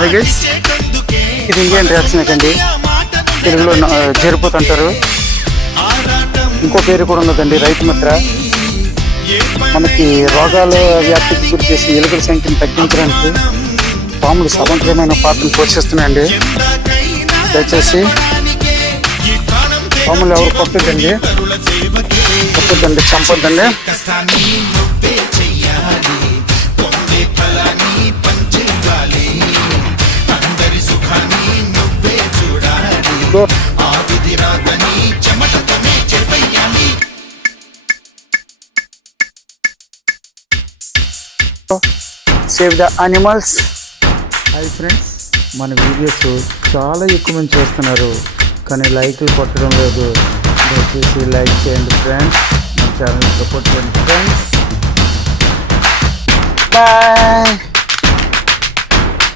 Guys ఇది Indian rat అండి తెలుగులో జరుపుత్ అంటారు ఇంకో పేరు కూడా ఉన్నదండి రైతు మిత్ర. మనకి రోగాల వ్యాప్తికి గురి చేసి ఎలుకల సంఖ్యను తగ్గించడానికి పాములు సమంతమైన పాత్రను పోషిస్తున్నాయండి. దయచేసి పాములు ఎవరు కొట్టద్దండి. కొట్టద్దండి చంపొద్దండి. ఇదిగో. Save the animals hi friends మన వీడియోస్ చాలా ఎక్కువ మంది చేస్తున్నారు కానీ లైక్లు కొట్టడం లేదు. దయచేసి లైక్ చేయండి ఫ్రెండ్స్ మన ఛానల్ సపోర్ట్ చేయండి ఫ్రెండ్స్ బాయ్